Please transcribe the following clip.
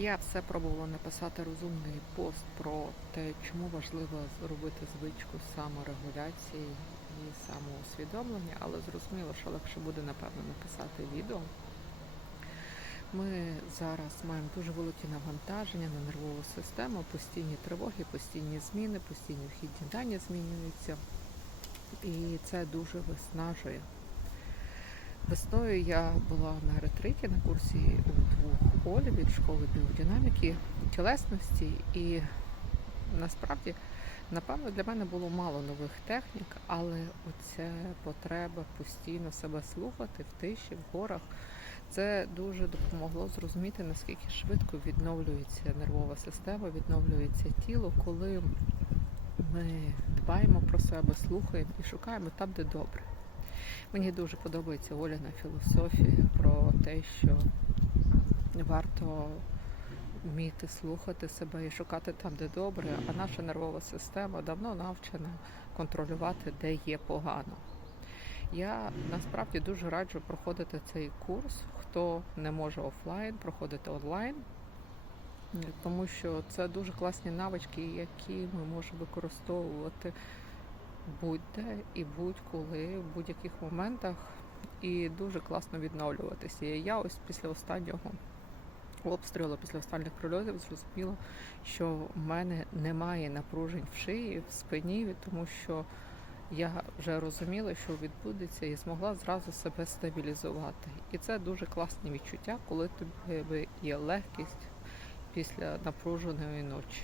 Я все пробувала написати розумний пост про те, чому важливо зробити звичку саморегуляції і самоусвідомлення, але зрозуміло, що легше буде напевно написати відео. Ми зараз маємо дуже великі навантаження на нервову систему, постійні тривоги, постійні зміни, постійні вхідні дані змінюються, і це дуже виснажує. Весною я була на ретриті на курсі у двох Олі від школи біодинаміки тілесності, і насправді, напевно, для мене було мало нових технік, але оця потреба постійно себе слухати в тиші, в горах, це дуже допомогло зрозуміти, наскільки швидко відновлюється нервова система, відновлюється тіло, коли ми дбаємо про себе, слухаємо і шукаємо там, де добре. Мені дуже подобається Оляна філософія про те, що варто вміти слухати себе і шукати там, де добре, а наша нервова система давно навчена контролювати, де є погано. Я насправді дуже раджу проходити цей курс, хто не може офлайн, проходити онлайн, тому що це дуже класні навички, які ми можемо використовувати будь-де і будь-коли, в будь-яких моментах, і дуже класно відновлюватися. І я ось після останнього обстрілу, після останніх прильотів зрозуміла, що в мене немає напружень в шиї, в спині, тому що я вже розуміла, що відбудеться, і змогла зразу себе стабілізувати. І це дуже класні відчуття, коли тобі є легкість після напруженої ночі.